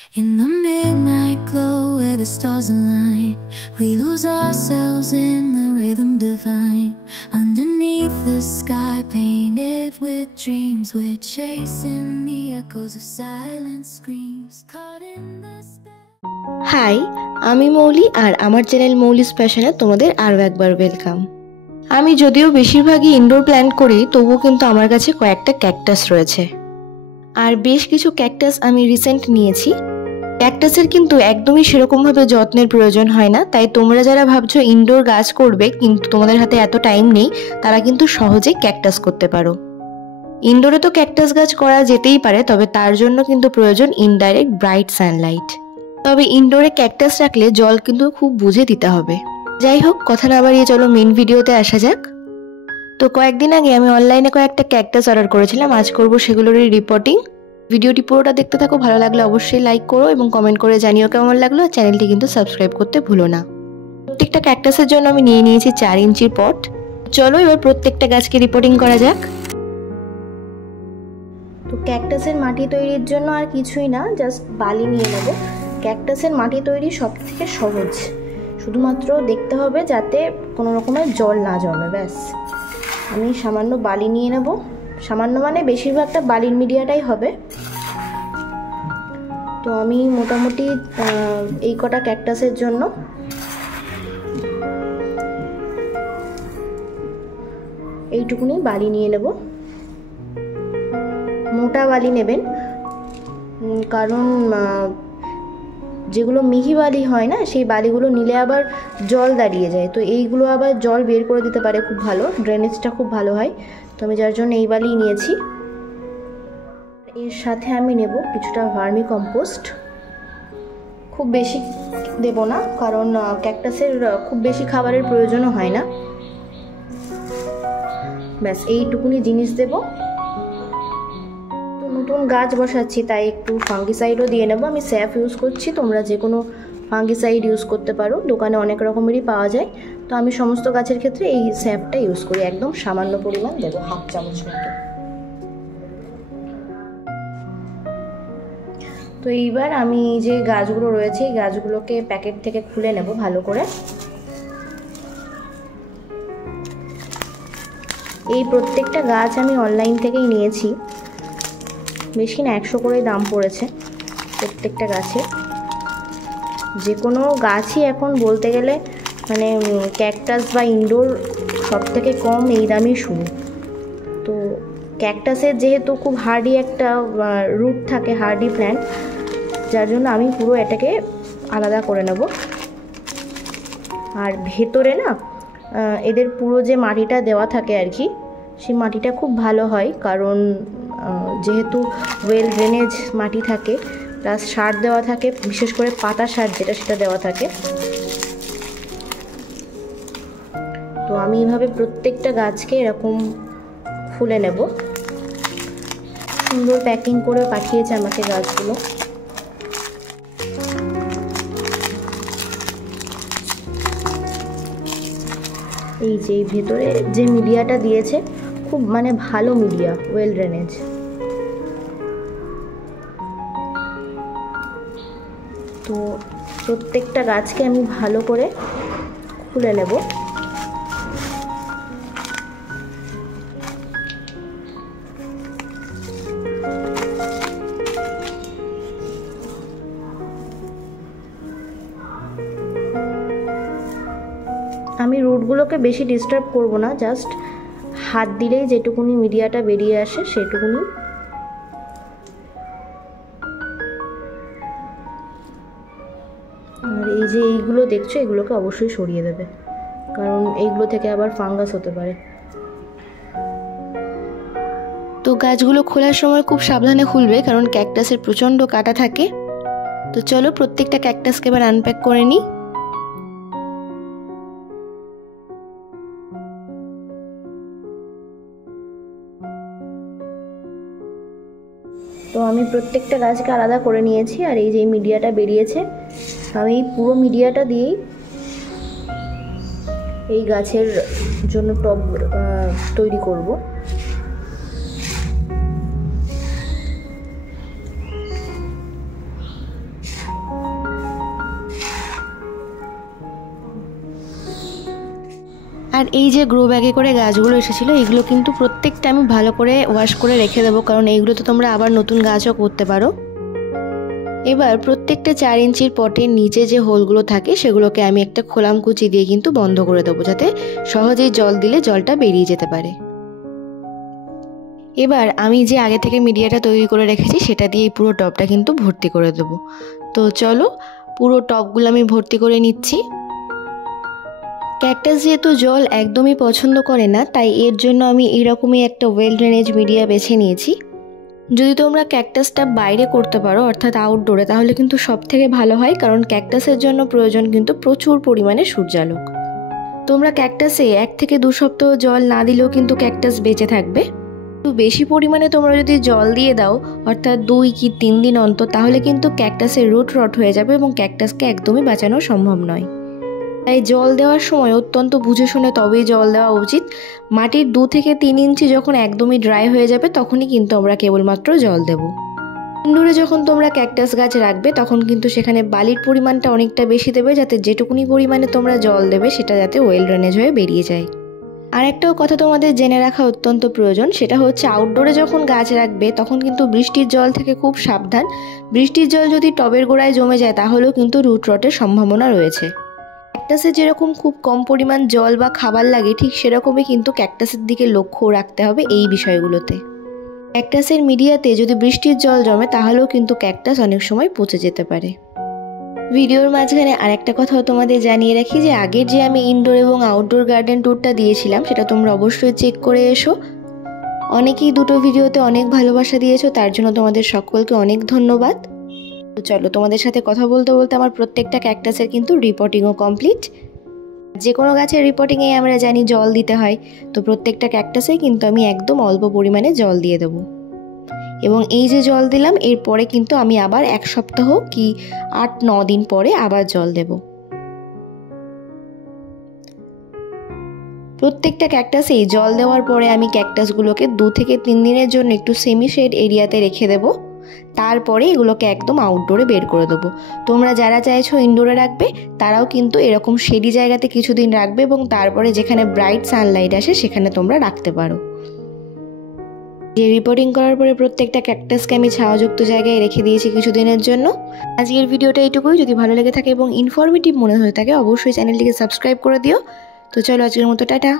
In the midnight glow where the stars align, we lose ourselves in the rhythm divine. Underneath the sky painted with dreams, we're chasing the echoes of silent screams. Caught in the hi, আমি মৌলি আর আমার channel মৌলিস প্যাশনে তোমাদের আরও একবার welcome. আমি যদিও বেশিরভাগই indoor plant করি, তবুও কিন্তু আমার কাছে কয়েকটা ক্যাকটাস রয়েছে। আর বেশ কিছু ক্যাকটাস আমি রিসেন্ট নিয়েছি। ক্যাকটাসের কিন্তু একদমই সেরকমভাবে যত্নের প্রয়োজন হয় না, তাই তোমরা যারা ভাবছো ইনডোর গাছ করবে কিন্তু তোমাদের হাতে এত টাইম নেই, তারা কিন্তু সহজেই ক্যাকটাস করতে পারো। ইনডোরে তো ক্যাকটাস গাছ করা যেতেই পারে, তবে তার জন্য কিন্তু প্রয়োজন ইনডাইরেক্ট ব্রাইট সানলাইট। তবে ইনডোরে ক্যাকটাস রাখলে জল কিন্তু খুব বুঝে দিতে হবে। যাই হোক, কথা না বাড়িয়ে চলো মেন ভিডিওতে আসা যাক। তো কয়েকদিন আগে আমি অনলাইনে কয়েকটা ক্যাকটাস অর্ডার করেছিলাম, আজ করব সেগুলোরই রিপোর্টিং। ভিডিওটি পুরোটা দেখতে থাকো, ভালো লাগলে অবশ্যই লাইক করো এবং কমেন্ট করে জানিও কেমন লাগলো। চ্যানেলটি কিন্তু সাবস্ক্রাইব করতে ভুলো না। প্রত্যেকটা ক্যাকটাসের জন্য আমি নিয়ে নিয়েছি 4 ইঞ্চির পট। চলো এবার প্রত্যেকটা গাছকে রিপোর্টিং করা যাক। তো ক্যাকটাসের মাটি তৈরির জন্য আর কিছুই না, জাস্ট বালি নিয়ে নেব। ক্যাকটাসের মাটি তৈরি সব থেকে সহজ, শুধুমাত্র দেখতে হবে যাতে কোনো রকমের জল না জমে, ব্যাস। আমি সামান্য বালি নিয়ে নেব, সামান্য মানে বেশিরভাগটা বালির মিডিয়াটাই হবে। তো আমি মোটামুটি এই কটা ক্যাকটাসের জন্য এইটুকুনি বালি নিয়ে নেব। মোটা বালি নেবেন, কারণ যেগুলো মিহি বালি হয় না, সেই বালিগুলো নিলে আবার জল দাঁড়িয়ে যায়, তো এইগুলো আবার জল বের করে দিতে পারে খুব ভালো, ড্রেনেজটা খুব ভালো হয়। তো আমি যার জন্য এই বালি নিয়েছি। এর সাথে আমি নেব কিছুটা ভার্মি কম্পোস্ট। খুব বেশি দেব না, কারণ ক্যাকটাসের খুব বেশি খাবারের প্রয়োজনও হয় না। ব্যাস এইটুকুনি জিনিস দেব। নতুন গাছ বসাচ্ছি তাই একটু ফাঙ্গিসাইডও দিয়ে নেব। আমি স্যাফ ইউজ করছি, তোমরা যে কোনো ফাঙ্গিসাইড ইউজ করতে পারো, দোকানে অনেক রকমেরই পাওয়া যায়। তো আমি সমস্ত গাছের ক্ষেত্রে এই স্যাফটা ইউজ করি, একদম সামান্য পরিমাণ দেবো, হাফ চামচ মতো। তো এইবার আমি যে গাছগুলো রয়েছে এই গাছগুলোকে প্যাকেট থেকে খুলে নেব ভালো করে। এই প্রত্যেকটা গাছ আমি অনলাইন থেকেই নিয়েছি, বেশি না, 100 করে দাম পড়েছে প্রত্যেকটা গাছে। যে কোনো গাছই এখন বলতে গেলে মানে ক্যাকটাস বা ইনডোর সব থেকে কম এই দামই শুরু। তো ক্যাকটাসের যেহেতু খুব হার্ডি একটা রুট থাকে, হার্ডি প্ল্যান্ট, যার জন্য আমি পুরো এটাকে আলাদা করে নেব। আর ভেতরে না এদের পুরো যে মাটিটা দেওয়া থাকে আর কি, সেই মাটিটা খুব ভালো হয়, কারণ যেহেতু ওয়েল ড্রেনেজ মাটি থাকে, প্লাস সার দেওয়া থাকে, বিশেষ করে পাতা সার যেটা সেটা দেওয়া থাকে। তো আমি এইভাবে প্রত্যেকটা গাছকে এরকম খুলে নেব। সুন্দর প্যাকিং করে পাঠিয়েছে আমাকে গাছগুলো। এই যে ভেতরে যে মিডিয়াটা দিয়েছে খুব মানে ভালো মিডিয়া, ওয়েল ড্রেনেজ। তো প্রত্যেকটা গাছকে আমি ভালো করে খুলে নেব। আমি রুটগুলোকে বেশি ডিস্টার্ব করব না, জাস্ট হাত দিলেই যেটুকুনি মিডিয়াটা বেরিয়ে আসে সেটুকুনি। আর এই যে এইগুলো দেখছো, এগুলোকে অবশ্যই সরিয়ে দেবে, কারণ এইগুলো থেকে আবার ফাঙ্গাস হতে পারে। তো গাছগুলো খোলার সময় খুব সাবধানে খুলবে, কারণ ক্যাকটাসের প্রচণ্ড কাঁটা থাকে। তো চলো প্রত্যেকটা ক্যাকটাসকে এবার আনপ্যাক করে নিই। তো আমি প্রত্যেকটা গাছকে আলাদা করে নিয়েছি। আর এই যে মিডিয়াটা বেরিয়েছে, আমি এই পুরো মিডিয়াটা দিয়েই এই গাছের জন্য টব তৈরি করব। আর এই যে গ্রো ব্যাগে করে গাছগুলো এসেছিলো এগুলো কিন্তু প্রত্যেকটা আমি ভালো করে ওয়াশ করে রেখে দেবো, কারণ এইগুলো তো তোমরা আবার নতুন গাছও করতে পারো। এবার প্রত্যেকটা 4 ইঞ্চির পটের নিচে যে হোলগুলো থাকে সেগুলোকে আমি একটা খোলাম কুচি দিয়ে কিন্তু বন্ধ করে দেবো, যাতে সহজেই জল দিলে জলটা বেরিয়ে যেতে পারে। এবার আমি যে আগে থেকে মিডিয়াটা তৈরি করে রেখেছি সেটা দিয়ে এই পুরো টবটা কিন্তু ভর্তি করে দেবো। তো চলো পুরো টবগুলো আমি ভর্তি করে নিচ্ছি। ক্যাকটাস যেহেতু জল একদমই পছন্দ করে না, তাই এর জন্য আমি এরকমই একটা ওয়েল ড্রেনেজ মিডিয়া বেছে নিয়েছি। যদি তোমরা ক্যাকটাসটা বাইরে করতে পারো অর্থাৎ আউটডোরে, তাহলে কিন্তু সব থেকে ভালো হয়, কারণ ক্যাকটাসের জন্য প্রয়োজন কিন্তু প্রচুর পরিমাণে সূর্যালোক। তোমরা ক্যাকটাসে 1 থেকে 2 সপ্তাহ জল না দিলেও কিন্তু ক্যাকটাস বেঁচে থাকবে। একটু বেশি পরিমাণে তোমরা যদি জল দিয়ে দাও অর্থাৎ 2 কি 3 দিন অন্তর, তাহলে কিন্তু ক্যাকটাসের রুট রট হয়ে যাবে এবং ক্যাকটাসকে একদমই বাঁচানো সম্ভব নয়। তাই জল দেওয়ার সময় অত্যন্ত বুঝে শুনে তবেই জল দেওয়া উচিত। মাটির 2 থেকে 3 ইঞ্চি যখন একদমই ড্রাই হয়ে যাবে তখনই কিন্তু আমরা কেবলমাত্র জল দেব। ইনডোরে যখন তোমরা ক্যাকটাস গাছ রাখবে তখন কিন্তু সেখানে বালির পরিমাণটা অনেকটা বেশি দেবে, যাতে যেটুকুনি পরিমাণে তোমরা জল দেবে সেটা যাতে ওয়েল ড্রেনেজ হয়ে বেরিয়ে যায়। আর একটাও কথা তোমাদের জেনে রাখা অত্যন্ত প্রয়োজন, সেটা হচ্ছে আউটডোরে যখন গাছ রাখবে তখন কিন্তু বৃষ্টির জল থেকে খুব সাবধান। বৃষ্টির জল যদি টবের গোড়ায় জমে যায় তাহলেও কিন্তু রুট রটের সম্ভাবনা রয়েছে। ক্যাকটাসে যেরকম খুব কম পরিমাণ জল বা খাবার লাগে, ঠিক সেরকমই কিন্তু ক্যাকটাসের দিকে লক্ষ্য রাখতে হবে এই বিষয়গুলোতে। ক্যাকটাসের মিডিয়াতে যদি বৃষ্টির জল জমে তাহলেও কিন্তু ক্যাকটাস অনেক সময় পচে যেতে পারে। ভিডিওর মাঝখানে আরেকটা কথাও তোমাদের জানিয়ে রাখি যে আগের যে আমি ইনডোর এবং আউটডোর গার্ডেন ট্যুরটা দিয়েছিলাম সেটা তোমরা অবশ্যই চেক করে এসো। অনেকেই দুটো ভিডিওতে অনেক ভালোবাসা দিয়েছো, তার জন্য তোমাদের সকলকে অনেক ধন্যবাদ। তো চলো তোমাদের সাথে কথা বলতে বলতে আমার প্রত্যেকটা ক্যাকটাসের কিন্তু রিপোর্টিংও কমপ্লিট। যে কোনো গাছের রিপোর্টিংয়ে আমরা জানি জল দিতে হয়, তো প্রত্যেকটা ক্যাকটাসে কিন্তু আমি একদম অল্প পরিমাণে জল দিয়ে দেবো। এবং এই যে জল দিলাম এরপরে কিন্তু আমি আবার 1 সপ্তাহ কি 8-9 দিন পরে আবার জল দেব। প্রত্যেকটা ক্যাকটাসেই জল দেওয়ার পরে আমি ক্যাকটাসগুলোকে 2 থেকে 3 দিনের জন্য একটু সেমি শেড এরিয়াতে রেখে দেব। তারপরে এগুলোকে একদম আউটডোরে বের করে দেবো। তোমরা যারা চাইছো ইনডোরে রাখবে তারাও কিন্তু এরকম শেডি জায়গাতে কিছুদিন রাখবে এবং তারপরে যেখানে ব্রাইট সানলাইট আসে সেখানে তোমরা রাখতে পারো। যে রিপোর্টিং করার পরে প্রত্যেকটা ক্যাকটাসকে আমি ছায়াযুক্ত জায়গায় রেখে দিয়েছি কিছুদিনের জন্য। আজকের ভিডিওটা এইটুকুই। যদি ভালো লেগে থাকে এবং ইনফরমেটিভ মনে হয়ে থাকে অবশ্যই চ্যানেলটিকে সাবস্ক্রাইব করে দিও। তো চলো আজকের মতো টাটা।